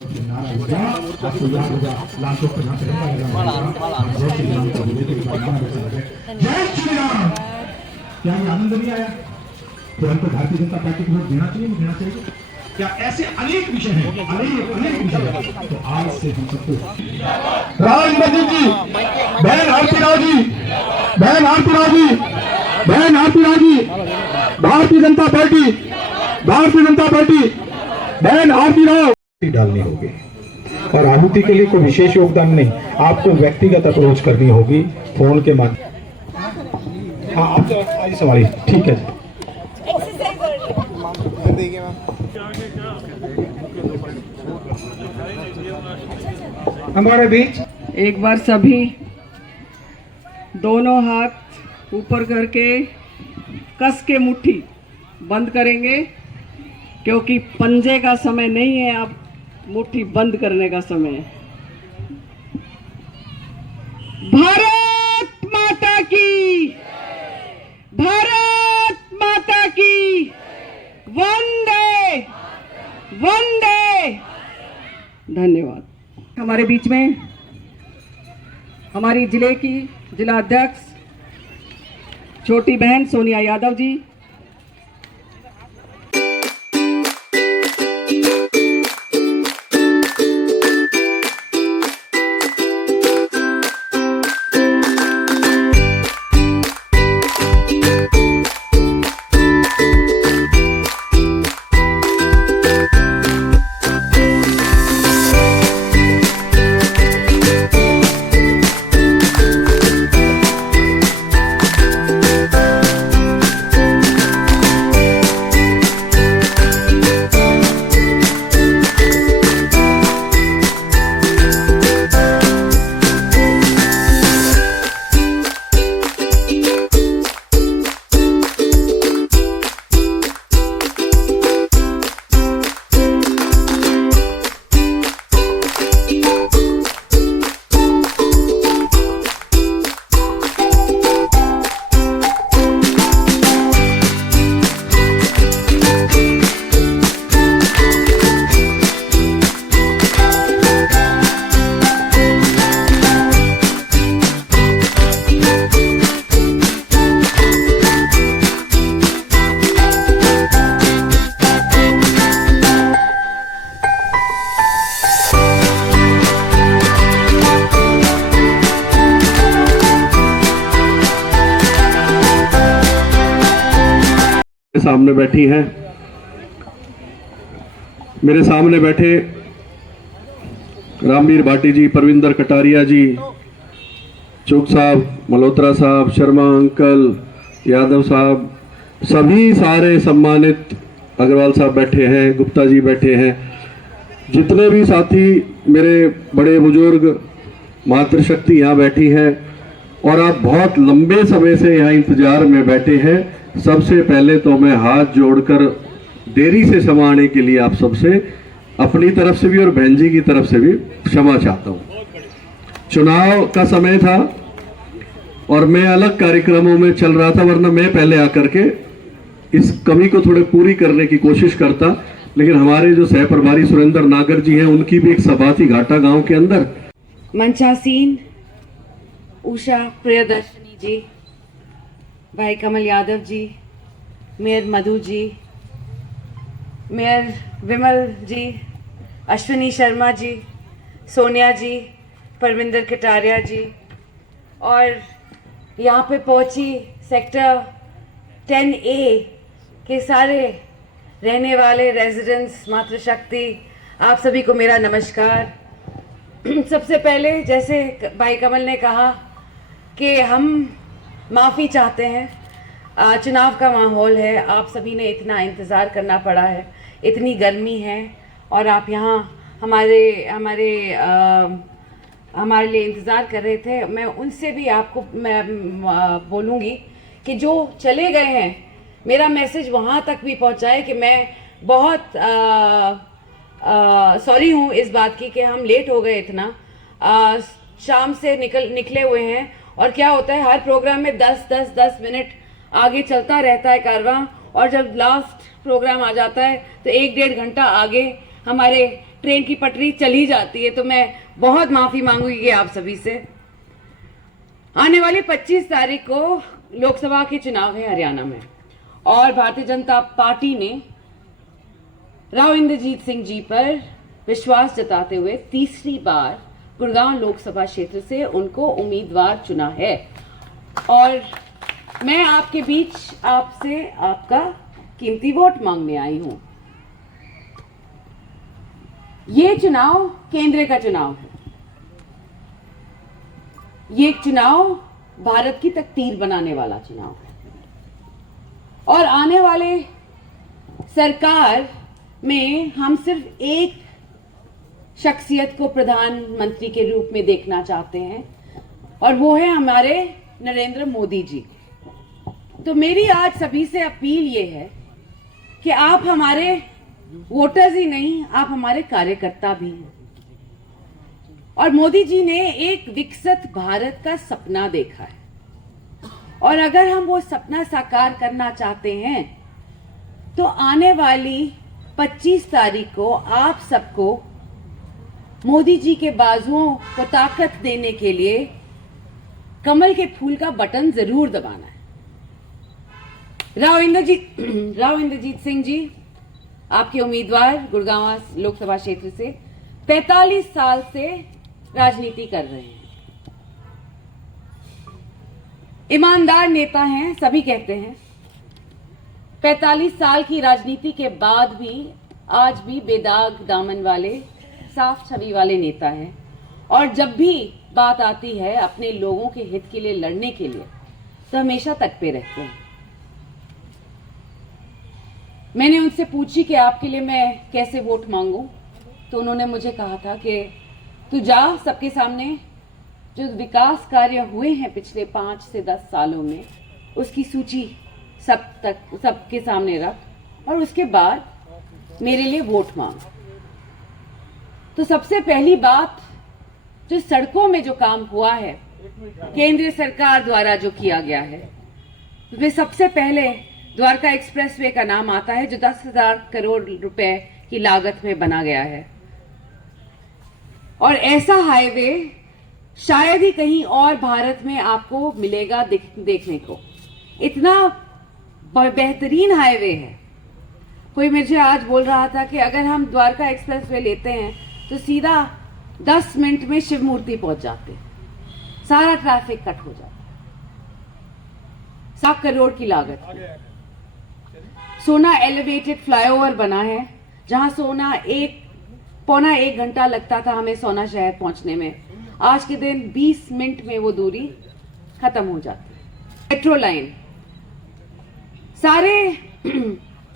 आपको याद होगा लाखों जय श्री राम का जय श्री राम। क्या ये आनंद नहीं आया? तो हमको भारतीय जनता पार्टी को वोट देना चाहिए, नहीं देना चाहिए? क्या ऐसे अनेक विषय हैं, अनेक विषय हैं। तो आज से हम सबको राज मोदी जी, बहन आरती राव जी, बहन आरती राव जी, बहन आरती राव जी, भारतीय जनता पार्टी, भारतीय जनता पार्टी, बहन आरती राव डालनी होगी। और आहुति के लिए कोई विशेष योगदान नहीं, आपको व्यक्तिगत अप्रोच करनी होगी फोन के माध्यम। हाँ आप तो आई सवारी ठीक है। हमारे बीच एक बार सभी दोनों हाथ ऊपर करके कस के मुट्ठी बंद करेंगे, क्योंकि पंजे का समय नहीं है, अब मुट्ठी बंद करने का समय है। भारत माता की, भारत माता की, वंदे वंदे। धन्यवाद। हमारे बीच में हमारी जिले की जिला अध्यक्ष छोटी बहन सोनिया यादव जी, सामने बैठी हैं। मेरे सामने बैठे रामवीर भाटी जी, परविंदर कटारिया जी, चुग साहब, मल्होत्रा साहब, शर्मा अंकल, यादव साहब, सभी सारे सम्मानित अग्रवाल साहब बैठे हैं, गुप्ता जी बैठे हैं, जितने भी साथी मेरे बड़े बुजुर्ग मातृशक्ति यहाँ बैठी हैं, और आप बहुत लंबे समय से यहाँ इंतजार में बैठे हैं। सबसे पहले तो मैं हाथ जोड़कर देरी से क्षमा आने के लिए आप सबसे अपनी तरफ से भी और बहन जी की तरफ से भी क्षमा चाहता हूँ। चुनाव का समय था और मैं अलग कार्यक्रमों में चल रहा था, वरना मैं पहले आकर के इस कमी को थोड़े पूरी करने की कोशिश करता, लेकिन हमारे जो सह प्रभारी सुरेंद्र नागर जी हैं, उनकी भी एक सभा थी घाटा गांव के अंदर। मंचासीन उषा प्रियदर्शनी जी, भाई कमल यादव जी, मेयर मधु जी, मेयर विमल जी, अश्विनी शर्मा जी, सोनिया जी, परविंदर कटारिया जी, और यहाँ पे पहुँची सेक्टर 10A के सारे रहने वाले रेजिडेंट्स मातृशक्ति, आप सभी को मेरा नमस्कार। सबसे पहले जैसे भाई कमल ने कहा कि हम माफ़ी चाहते हैं, चुनाव का माहौल है, आप सभी ने इतना इंतज़ार करना पड़ा है, इतनी गर्मी है, और आप यहाँ हमारे लिए इंतज़ार कर रहे थे। मैं उनसे भी आपको मैं बोलूँगी कि जो चले गए हैं, मेरा मैसेज वहाँ तक भी पहुँचाए कि मैं बहुत सॉरी हूँ इस बात की कि हम लेट हो गए इतना। शाम से निकले हुए हैं, और क्या होता है हर प्रोग्राम में 10 मिनट आगे चलता रहता है कारवां, और जब लास्ट प्रोग्राम आ जाता है तो 1-1.5 घंटा आगे हमारे ट्रेन की पटरी चली जाती है, तो मैं बहुत माफ़ी मांगूंगी आप सभी से। आने वाली 25 तारीख को लोकसभा के चुनाव है हरियाणा में, और भारतीय जनता पार्टी ने राव इंद्रजीत सिंह जी पर विश्वास जताते हुए तीसरी बार गुड़गांव लोकसभा क्षेत्र से उनको उम्मीदवार चुना है। और मैं आपके बीच आपसे आपका कीमती वोट मांगने आई हूं। ये चुनाव केंद्र का चुनाव है। ये चुनाव भारत की तकदीर बनाने वाला चुनाव है, और आने वाले सरकार में हम सिर्फ एक शख्सियत को प्रधानमंत्री के रूप में देखना चाहते हैं, और वो है हमारे नरेंद्र मोदी जी। तो मेरी आज सभी से अपील ये है कि आप हमारे वोटर्स ही नहीं, आप हमारे कार्यकर्ता भी हैं। और मोदी जी ने एक विकसित भारत का सपना देखा है, और अगर हम वो सपना साकार करना चाहते हैं तो आने वाली 25 तारीख को आप सबको मोदी जी के बाजुओं को ताकत देने के लिए कमल के फूल का बटन जरूर दबाना है। राव इंद्रजीत सिंह जी आपके उम्मीदवार गुड़गांव लोकसभा क्षेत्र से 45 साल से राजनीति कर रहे हैं। ईमानदार नेता हैं, सभी कहते हैं। 45 साल की राजनीति के बाद भी आज भी बेदाग दामन वाले साफ छवि वाले नेता हैं, और जब भी बात आती है अपने लोगों के हित के लिए लड़ने के लिए तो हमेशा तट पे रहते हैं। मैंने उनसे पूछी कि आपके लिए मैं कैसे वोट मांगूं, तो उन्होंने मुझे कहा था कि तू जा, सबके सामने जो विकास कार्य हुए हैं पिछले 5 से 10 सालों में उसकी सूची सबके सामने रख, और उसके बाद मेरे लिए वोट मांग। तो सबसे पहली बात, जो सड़कों में जो काम हुआ है केंद्र सरकार द्वारा जो किया गया है, वे सबसे पहले द्वारका एक्सप्रेसवे का नाम आता है, जो 10,000 करोड़ रुपए की लागत में बना गया है। और ऐसा हाईवे शायद ही कहीं और भारत में आपको मिलेगा देखने को। इतना बेहतरीन हाईवे है। कोई मुझे आज बोल रहा था कि अगर हम द्वारका एक्सप्रेसवे लेते हैं तो सीधा 10 मिनट में शिव मूर्ति पहुंच जाते, सारा ट्रैफिक कट हो जाता। 7 करोड़ की लागत। सोना एलिवेटेड फ्लाईओवर बना है, जहां पौना एक घंटा लगता था हमें सोना शहर पहुंचने में, आज के दिन 20 मिनट में वो दूरी खत्म हो जाती है। मेट्रो लाइन, सारे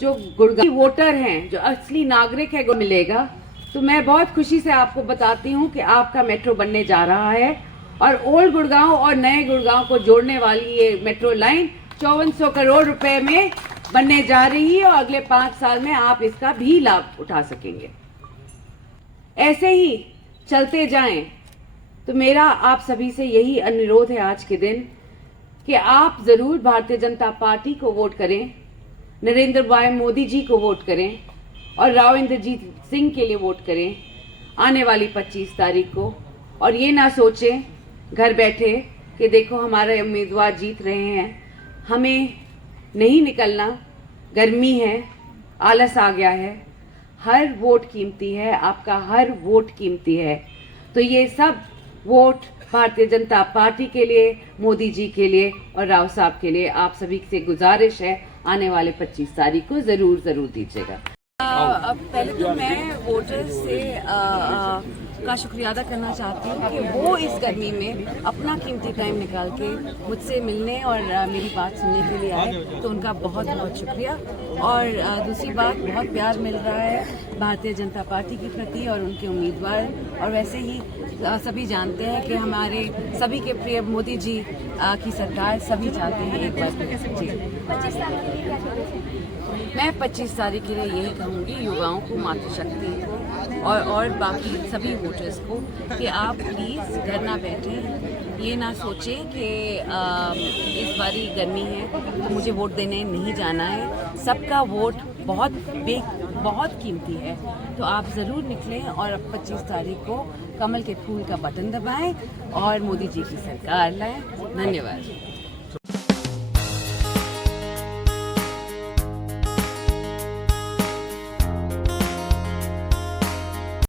जो गुड़गांव वोटर हैं, जो असली नागरिक है, को मिलेगा। तो मैं बहुत खुशी से आपको बताती हूँ कि आपका मेट्रो बनने जा रहा है, और ओल्ड गुड़गांव और नए गुड़गांव को जोड़ने वाली ये मेट्रो लाइन 5400 करोड़ रुपए में बनने जा रही है, और अगले 5 साल में आप इसका भी लाभ उठा सकेंगे। ऐसे ही चलते जाएं। तो मेरा आप सभी से यही अनुरोध है आज के दिन कि आप जरूर भारतीय जनता पार्टी को वोट करें, नरेंद्र भाई मोदी जी को वोट करें, और राव इंद्रजीत सिंह के लिए वोट करें आने वाली 25 तारीख को। और ये ना सोचें घर बैठे कि देखो हमारे उम्मीदवार जीत रहे हैं, हमें नहीं निकलना, गर्मी है, आलस आ गया है। हर वोट कीमती है, आपका हर वोट कीमती है। तो ये सब वोट भारतीय जनता पार्टी के लिए, मोदी जी के लिए और राव साहब के लिए आप सभी से गुजारिश है, आने वाले 25 तारीख को जरूर दीजिएगा। पहले तो मैं वोटर्स से का शुक्रिया अदा करना चाहती हूँ कि वो इस गर्मी में अपना कीमती टाइम निकाल के मुझसे मिलने और मेरी बात सुनने के लिए आए, तो उनका बहुत बहुत शुक्रिया। और दूसरी बात, बहुत प्यार मिल रहा है भारतीय जनता पार्टी के प्रति और उनके उम्मीदवार, और वैसे ही सभी जानते हैं कि हमारे सभी के प्रिय मोदी जी की सरकार सभी चाहते हैं एक बार जी। मैं 25 तारीख के लिए यही कहूँगी युवाओं को, मातृशक्ति और बाकी सभी वोटर्स को कि आप प्लीज़ घर ना बैठें, ये ना सोचें कि इस बारी गर्मी है तो मुझे वोट देने नहीं जाना है। सबका वोट बहुत बहुत कीमती है। तो आप ज़रूर निकलें और अब 25 तारीख को कमल के फूल का बटन दबाएं और मोदी जी की सरकार लाएं। धन्यवाद।